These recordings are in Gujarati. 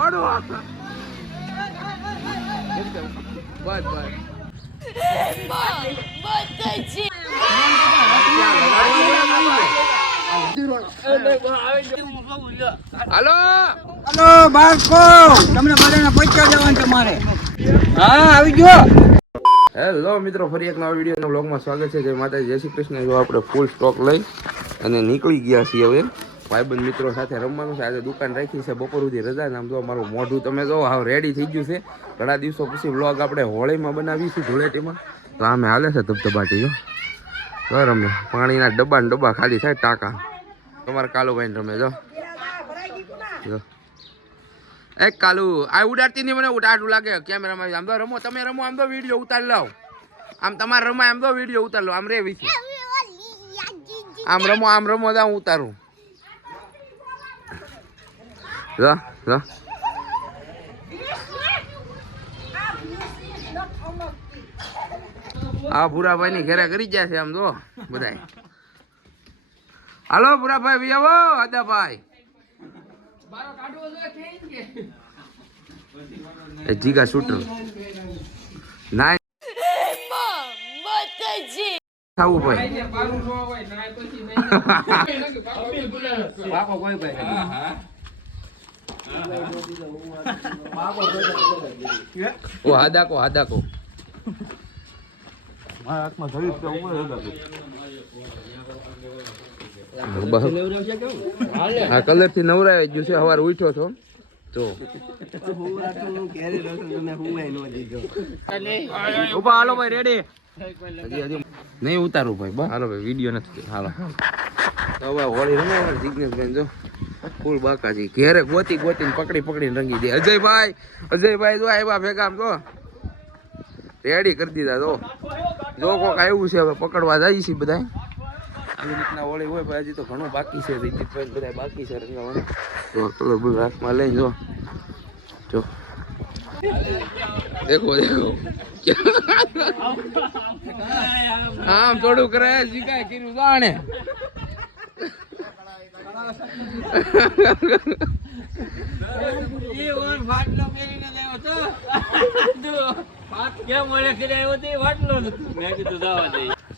પાડો બસ હાલો હાલો બાળકો, તમને બધાને પહોંચ્યા જવાનું તમારે. હા આવી ગયો. હેલો મિત્રો, ફરી એક નવા વિડીયોના વ્લોગમાં સ્વાગત છે. જય માતાજી, જય શ્રી કૃષ્ણ. જો આપણે ફૂલ સ્ટોક લઈ અને નીકળી ગયા છીએ હવે ભાઈબંધ મિત્રો સાથે રમવાનું છે. આજે દુકાન રાખી છે, બપોર સુધી રજા. આમ તો મારું મોઢું તમે જો હાવ રેડી થઈ ગયું છે. ઘણા દિવસો પછી વ્લોગ આપણે હોળીમાં બનાવીશું, ધૂળેટીમાં. તો આમે હાલે છે ધબધબાટી. જો રમે પાણીના ડબ્બા ખાલી થાય ટાંકા. તમારે કાલુભાઈ રમે જો એક કાલુ આ ઉડાડતી નહીં, મને ઉડાડું લાગે કેમેરામાં. આમ તો રમો, તમે રમો, આમ તો વિડીયો ઉતાર લાવ. આમ તમારે રમાય, આમ તો વિડીયો ઉતાર લો. આમ રેવી છે, આમ રમો તો હું ઉતારું. હા ભૂરાભાઈ ની ઘરે કરી જાય છે આમ તો બધા. હાલો ભૂરાભાઈ ભી આવો. આદાભાઈ જીગા શૂટર ના ખાવું ભાઈ. ઓ હાદાકો આ કલર થી નવરાય ગયું છે. સવારે ઉઠ્યો છો તો હાલો ભાઈ રેડી નહીં ઉતારું ભાઈ. હાલો ભાઈ વિડીયો નથી. હાલો હવે હોળી રમે જિગ્નેશભાઈ જો ફૂલ બાકાજી ઘેરે ગોતી પકડીને રંગી દે. અજયભાઈ જો આવ્યા ભેગા આમ તો રેડી કરી દીધા. જો કોક આવ્યું છે, હવે પકડવા જાય છે બધા. આવી રીતના હોળી હોય ભાઈ. હજી તો ઘણું બાકી છે. રીતિકભાઈ બધા બાકી છે રંગાવાનું. તો કલર બુલ હાથમાં લઈને જો દેખો આમ થોડું કરે શીખાય કીધું જાણે.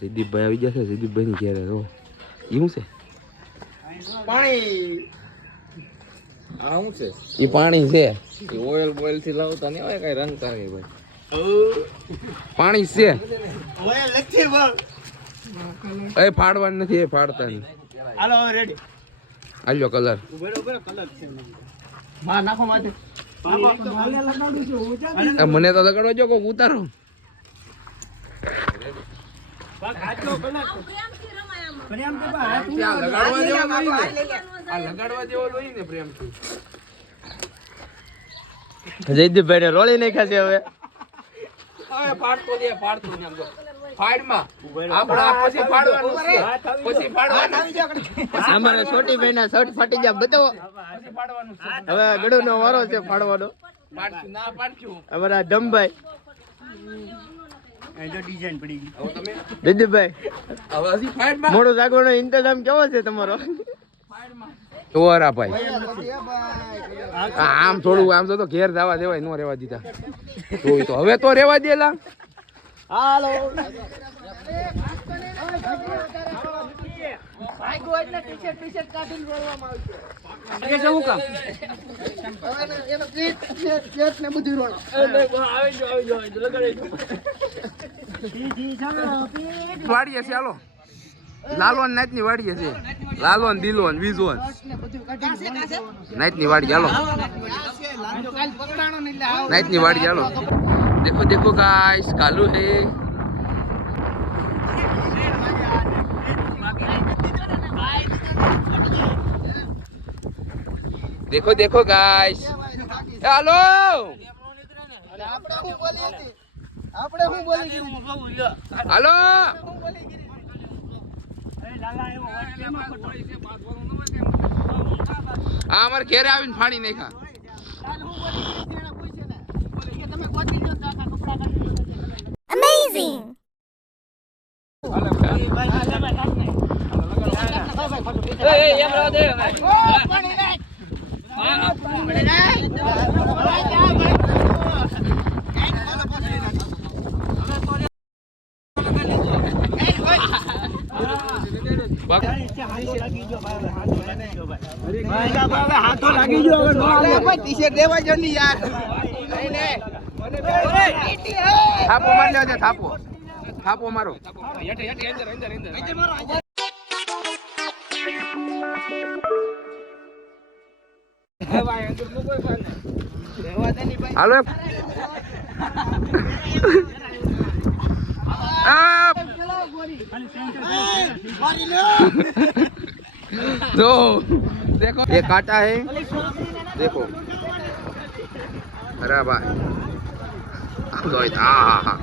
સિદ્દીપભાઈ આવી જશે. સિદ્દીપભાઈ ની ઘેરે તો એવું છે પાણી. આ શું છે? એ પાણી છે. ઓઇલ બોઇલ થી લાવતા નહીં હોય કઈ રંગ કરે ભાઈ. પાણી છે. એ ફાડવાનું નથી, એ ફાડતા નહીં. હાલો હવે રેડી. આલ્યો કલર. મને તો લગાડવા જો કોક ઉતારો. જયદીપભાઈ ને રોળી નાખ્યા છે હવે. અમારે છોટી ભાઈ ના શર્ટ ફાટી જાય બધો. હવે ગળો નો વારો છે ફાડવાનો. અમારા ડમભાઈ જયદીપભાઈ મોડું જાગવાનો ઇંતજામ કેવો છે તમારો? આમ થોડું આમ તો ઘેર જવા દેવાય, નો રેવા દીધા. તો હવે તો રેવા દેલા. હાલો વાડીએ છે. હાલો લાલવાન નાઈટ ની વાડીએ છે. લાલવાન દિલવાન વીજવાન નાઈટ ની વાડી. હાલો નાઈટ ની વાડી. હાલો देखो गाइस कालू है. देखो गाइस. हेलो हेलो આ અમાર ઘેરે આવીને ફાડી નાખા. Amazing. હાથો લાગી ગયો હવે નો આવે ટી-શર્ટ દેવા જો ની યાર થાપો માર લેજો થાપો મારો હાલો तो देखो ये काटा है देखो अरे भाई हाँ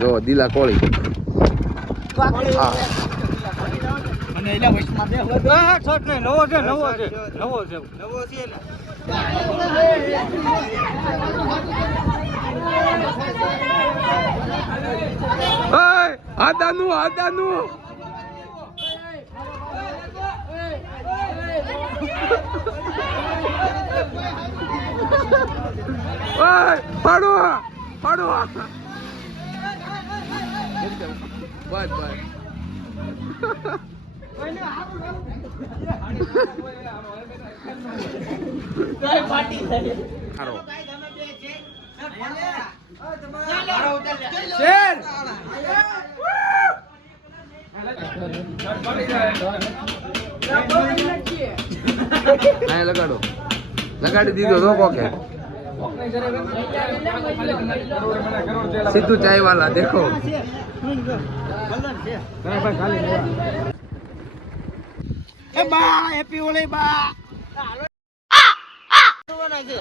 जो दिला कोड़ी આદાનું પાડો બસ લગાડી દીધો તો કોકે સીધું ચાય વાલા દેખો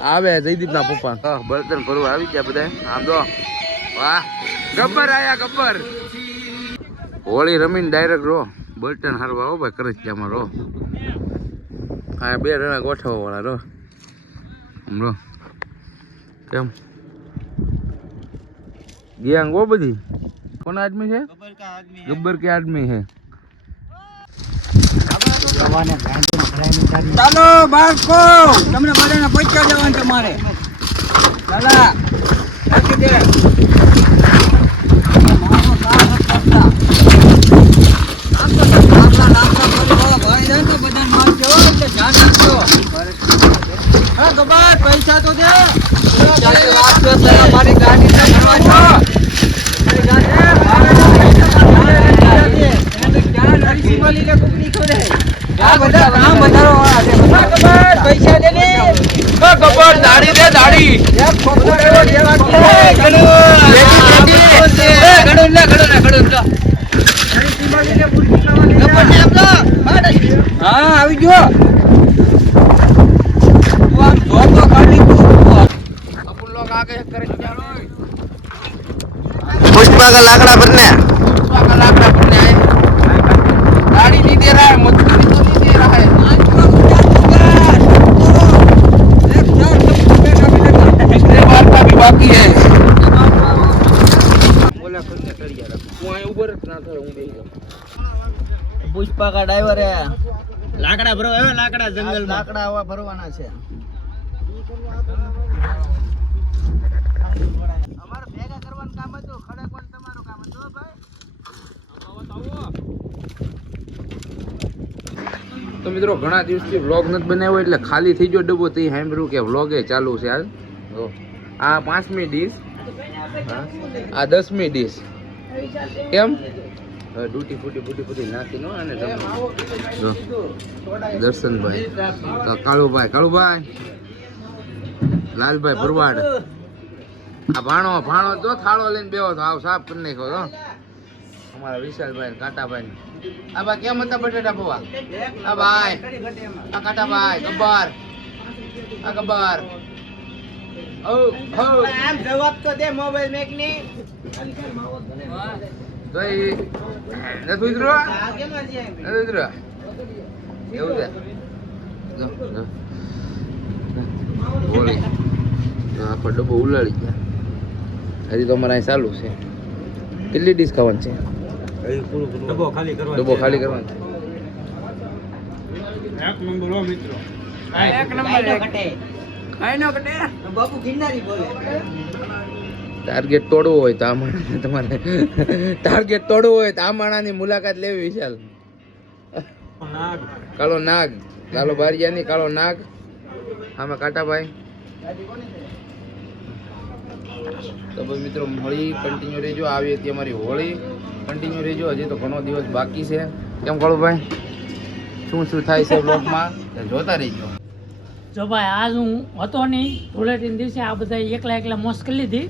આવે જયદીપ ના પપ્પા બળતણ ભરવા આવી ગયા બધા આમ તો વાહ ગબ્બર આયા ગબ્બર હોળી રમીને ડાયરેક્ટ રો બળતણ હારવા હો ભાઈ કરજિયામાં રો આ બે જણા ગોઠવા વાળા રો રો કેમ ગેંગ वो बधी कौन आदमी है गब्बर के आदमी है ચાલો બાળકો તમને બધાને પહોંચવા જવાનું તમારે દાદા રાખી દે પૈસા તો દે મારી ગાડી પૈસા દે ને ગબ્બર દાડી દે દાડી હા આવી ગયો पुष्पा का लाकड़ा भरने गाड़ी नहीं दे रहा है मजदूरी तो नहीं दे रहा है पिछले बार का भी बाकी है પુષ્પા કા ડ્રાઈવર હે લાકડા ભરવા આવ્યો લાકડા જંગલ લાકડા આવા ભરવાના છે અમાર ભેગા કરવાનું કામ હતું ખડકવાનું તમારું કામ હતું ભાઈ તો મિત્રો ઘણા દિવસથી વ્લોગ નથી બનાવ્યો એટલે ખાલી થઈ ગયો ડબ્બો તો સાંભળ્યું કે વ્લોગે ચાલુ છે હાલ આ 5મી ડીશ આ 10મી ડીશ કેમ ડૂટી ફૂટી નાખી નો અને દર્શનભાઈ કાળુભાઈ લાલભાઈ ભરવાડ આ ભાણો જો થાળો લઈને બેહો તો આવ સાફ કરી નાખ્યો તો અમારા વિશાલભાઈ કાંટાભાઈ આ ભાઈ કેમ હતા બટેટા પૌવા આ ભાઈ આ કાંટાભાઈ ગબ્બર આમ જવાબ તો દે મોબાઈલ મેક ની નથી ઉતરો એવું છે આખો ડબ્બો ઉલાડી ગયા હજી તો અમારે અહીં ચાલુ છે. કેટલી ડીશ ખાવાની છે? ડબ્બો ખાલી કરવાનો. ડબ્બો ખાલી કરવાનો. એક નંબર હો મિત્રો. એક નંબર ઘટે. કાઈ નો ઘટે. બાપુ ગિરનારી બોલે. ટાર્ગેટ તોડવું હોય તો આ માણસને તમારે ટાર્ગેટ તોડવું હોય તો આ માણસની મુલાકાત લેવી વિશાલ. કાળો નાગ, લાલો બારિયાની કાળો નાગ. આમાં કાંટાભાઈ. તો ભાઈ મિત્રો હોળી કન્ટિન્યુ રહેજો. આવી હતી અમારી હોળી, કન્ટિન્યુ રહેજો. હજી તો ઘણો દિવસ બાકી છે. કેમ કાળુભાઈ, શું થાય છે બ્લોગમાં જોતા રહેજો. જો ભાઈ આજ હું હતો નહીં, ધૂળેટીના દિવસે આ બધા એકલા મોજ કરી લીધી.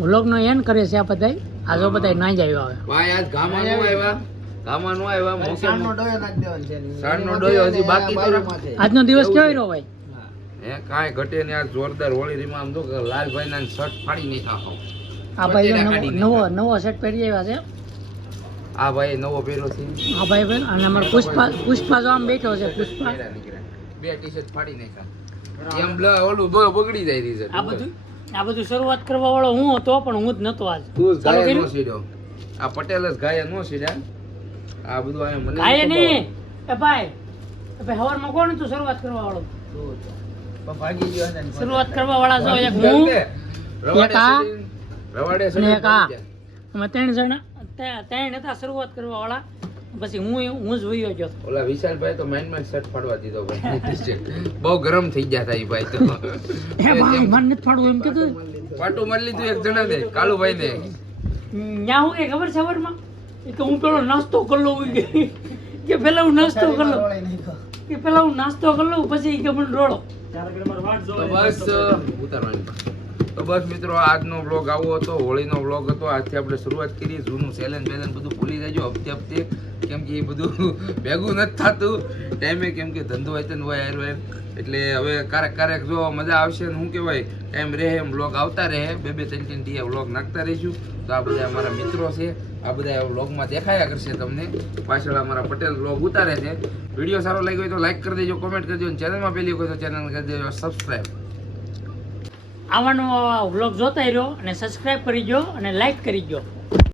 વ્લોગનો એન્ડ કરે છે આ બધા. આ જો બધા નાઈ જ આવ્યા હવે. ભાઈ આજ ગામમાં નો આવ્યા, ગામમાં નો આવ્યા. સાંજનો ડોયો નાખી દેવાનો છે. સાંજનો ડોયો હજી બાકી તો આજનો દિવસ કેવો રહ્યો ભાઈ? હે કાંઈ ઘટે ને આ જોરદાર હોળી રીમાં આમ તો લાલભાઈ ના શર્ટ ફાડી નહીં નાખો. આ ભાઈ નવો શર્ટ પહેરી આવ્યા છે. આ ભાઈ નવો પહેર્યો છે. આ ભાઈ અને અમારો પુષ્પા જો આમ બેઠો છે. પુષ્પા બે ટી-શર્ટ ફાડી નાખ્યા. એમ ઓલું બગડી જાય રિઝલ્ટ. આ બધું શરૂઆત કરવા વાળો હું હતો, પણ હું જ નતો આજ. તું ગાય નો સીડ્યો. આ પટેલ જ ગાય નો સીડ્યા. આ બધું આ મને ગાય નહીં એ ભાઈ. હવારમાં કોણ હતું શરૂઆત કરવા વાળો? ભાગી ગયો ને. શરૂઆત કરવા વાળા જો એક હું, એક આ રવાડે અને એક આ. અમે ત્રણ જણા હતા શરૂઆત કરવા વાળા. પછી હું જ વયો ગયો. ઓલા વિશાલભાઈ તો માઇન્ડ શર્ટ ફાડવા દીધો ભાઈ. બહુ ગરમ થઈ ગયા હતા એ ભાઈ તો. એ ભાઈ મને નથી ફાડવું એમ કીધું. પાટું મારી લીધું એક જણા ને, કાલુભાઈ ને. ન્યા હું કે ખબર છે સવારમાં કે હું પેલો નાસ્તો કરી લઉં કે પેલા હું નાસ્તો કરી લઉં પછી કે મને રોડો. તો બસ મિત્રો આજનો વ્લોગ આવો હતો, હોળીનો વ્લોગ હતો. આજથી આપણે શરૂઆત કરી. જૂનું ચેલેન્જ બધું ભૂલી જજો હપ્તે કેમ કે એ બધું ભેગું નથી થતું ટાઈમે, કેમ કે ધંધો હોય ને હોય આયરો એમ. એટલે હવે ક્યારેક જો મજા આવશે ને શું કહેવાય ટાઈમ રહે એમ વ્લોગ આવતા રહે. 2-3 દી વ્લોગ નાખતા રહીશું. તો આ બધા અમારા મિત્રો છે, આ બધા વ્લોગમાં દેખાયા કરશે તમને. પાછળ અમારા પટેલ વ્લોગ ઉતારે છે. વિડીયો સારો લાગ્યો હોય તો લાઈક કરી દેજો, કોમેન્ટ કરજો. ચેનલમાં પહેલી હોય તો ચેનલ કરી દેજો સબસ્ક્રાઈબ. આવવાનો વ્લોગ જોતા રહ્યો અને સબસ્ક્રાઇબ કરી ગયો અને લાઈક કરી ગયો.